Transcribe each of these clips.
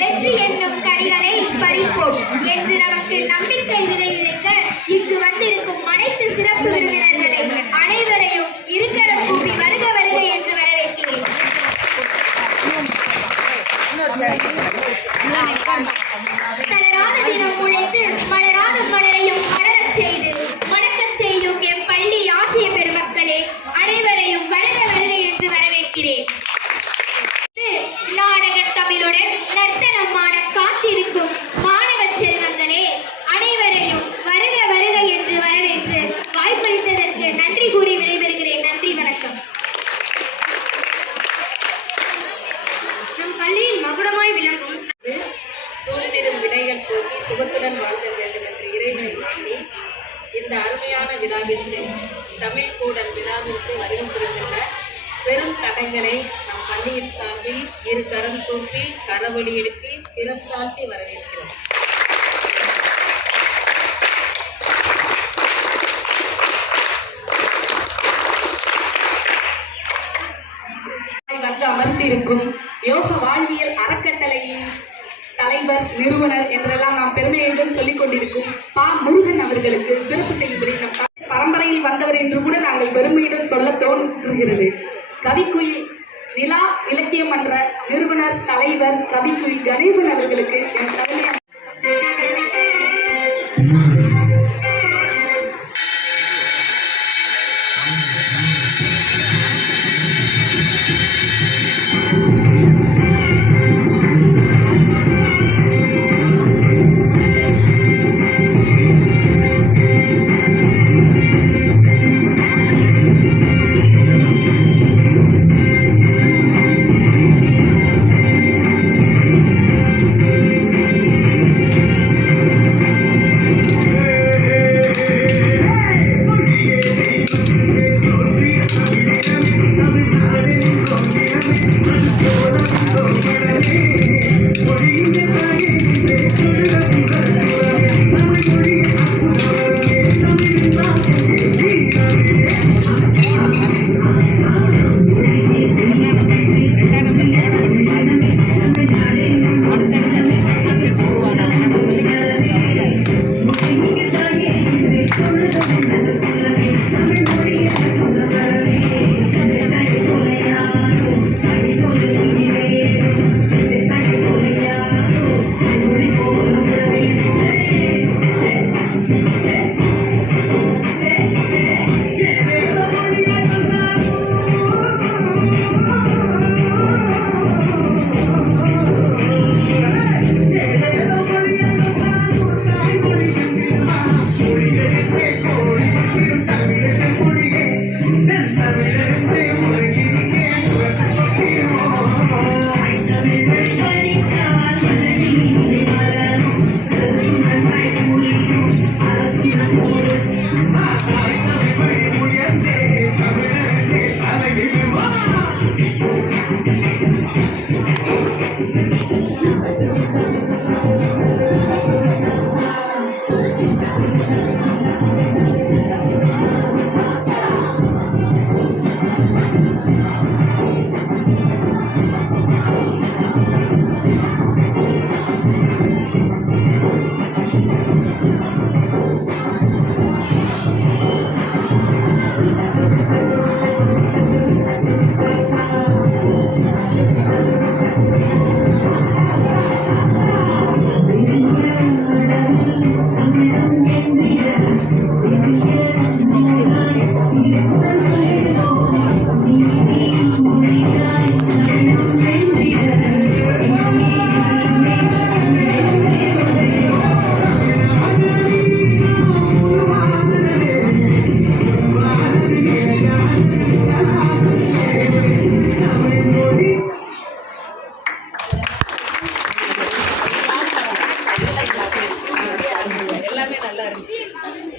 வெற்றி என்னும் கனிகளை பறிப்போம் என்று நமக்கு நம்பிக்கை விதை விதைக்க இங்கு வந்திருக்கும் அனைத்து சிறப்பு விருந்தினர்களை அனைவரையும் இருக்கரம் கூப்பி வருக வருக என்று வரவேற்கிறேன். தளராத தினம் உழைத்து மலராத மலரையும் மலரச் செய்து மணக்கச் செய்யும் எம் பள்ளி ஆசிய பெருமக்களே, அனைவரையும் வருக வருக என்று வரவேற்கிறேன். நாடகத் தமிழுடன் நர்த்தனம் ஆட காத்திருக்கும் மாணவ செல்வங்களே, அனைவரையும் வருக வருக என்று வரவேற்று வாய்ப்பளித்ததற்கு நன்றி கூறி விடைபெறுகிறேன். நன்றி, வணக்கம். நம் பள்ளியின் மகுடமாய் விளங்கும் சூழ்ந்திடும் வினைகள் போக்கி சுகத்துடன் வாழ்தல் வேண்டும் என்று இறைவனை வேண்டி இந்த அருமையான விழாவிற்கு தமிழ் கூடல் விழாவிற்கு வருகை புரிந்துள்ள பெரும் தடங்களை நம் பள்ளியின் சார்பில் இரு கரம் கூப்பி கரவொலி எழுப்பி சிறப்பாழ்த்தி வரவேற்கிறோம். வந்து அமர்ந்திருக்கும் யோக வாழ்வியல் அறக்கட்டளையின் தலைவர், நிறுவனர் என்றெல்லாம் நாம் பெருமையுடன் சொல்லிக் கொண்டிருக்கும் பா. முருகன் அவர்களுக்கு சிறப்பு செய்யும்படி நம் பரம்பரையில் வந்தவர் என்று கூட நாங்கள் பெருமையுடன் சொல்ல தோன்றுகிறது. கவிக்குயில் நிலா இலக்கிய மன்ற நிறுவனர் தலைவர் கவிக்குயில் கணேசன் அவர்களுக்கு என் தலைமையாக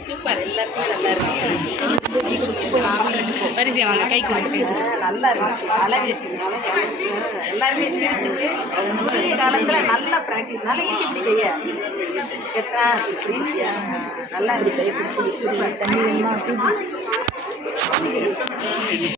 சூப்பர், எல்லாருமே நல்லா இருந்துச்சு. பரிசு வாங்க, கை கொடுத்து நல்லா இருந்துச்சு. அழகு எல்லாருமே சிரிச்சுட்டு புதிய காலத்தில் நல்லா ப்ராக்டிஸ் நல்லா இப்படி கையா நல்லா இருந்துச்சு. தண்ணி